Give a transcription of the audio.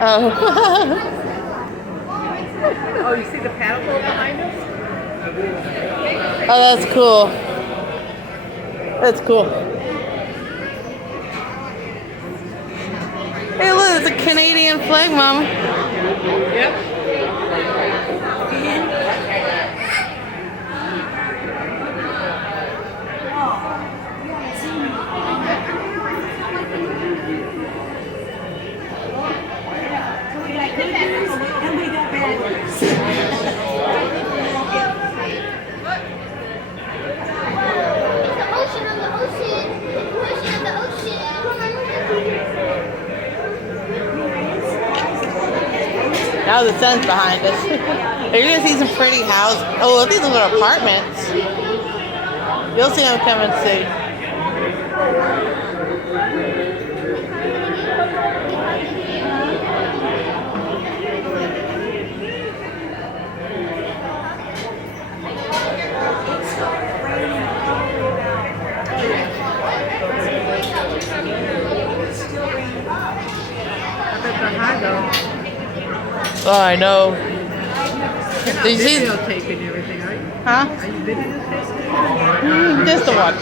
Oh. Oh, you see the paddle boat behind us? Oh, that's cool. That's cool. Hey, look, it's a Canadian flag, Mama. Yep. Now the sun's behind us. You're gonna see some pretty houses. Oh, I think those are apartments. You'll see them coming soon. I bet they're high though. Oh, I know. You're not Did you see? videotaping everything, are you? Huh? Are you videotaping? Just the one.